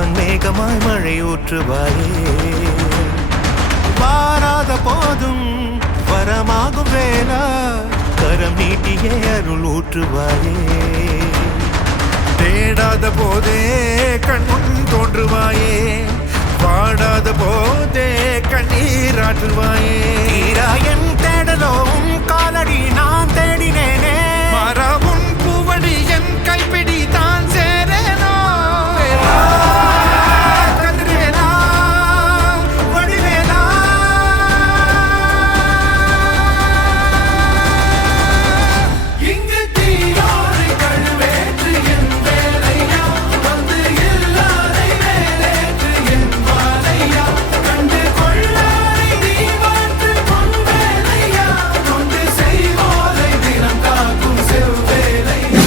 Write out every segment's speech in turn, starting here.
வான்மேகமாய் மழை ஊற்றுவாயே வாராத போதும் வரமாகும் வேளா கரம் நீட்டியே அருள் ஊற்றுவாயே தேடாத போதே கண்முன் தோன்றுவாயே பாடாத போதே கண்ணீராற்றுவாயே என் தேடலும் காலடி நான் தேடினேனே மரபும் பூவடி என் கைப்பிடி தான் சேரேனோ கதிரேனா வடிவேனா இங்கு தீயோரை கழுவேற்று என் வேலையா வந்து இல்லாதை வேலேற்று என் வாழையா கண்டு கொள்ளாரை நீ மாற்று பொன் வேலையா கொண்டு செய்வோரை தினம் காக்கும் செவ்வேலையா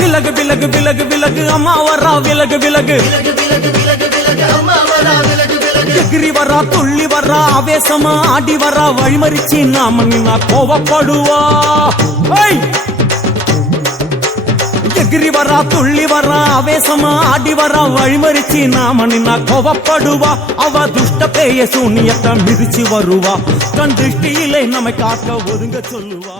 விலகு விலகு விலகு விலகு அம்மா வரா விலகு விலகு எகிரி வரா துள்ளி வரா ஆவேசமா ஆடி வரா வழிமறிச்சு நாம நின்னா கோவப்படுவா எகிரி வரா துள்ளி வரா ஆவேசமா ஆடி வரா வழிமறிச்சு நாம நின்னா கோவப்படுவா அவ துஷ்ட பேய சூனியத்தை மிதிச்சு வருவா கண் திருஷ்டியிலே நம்மை காக்க ஒதுங்க சொல்லுவா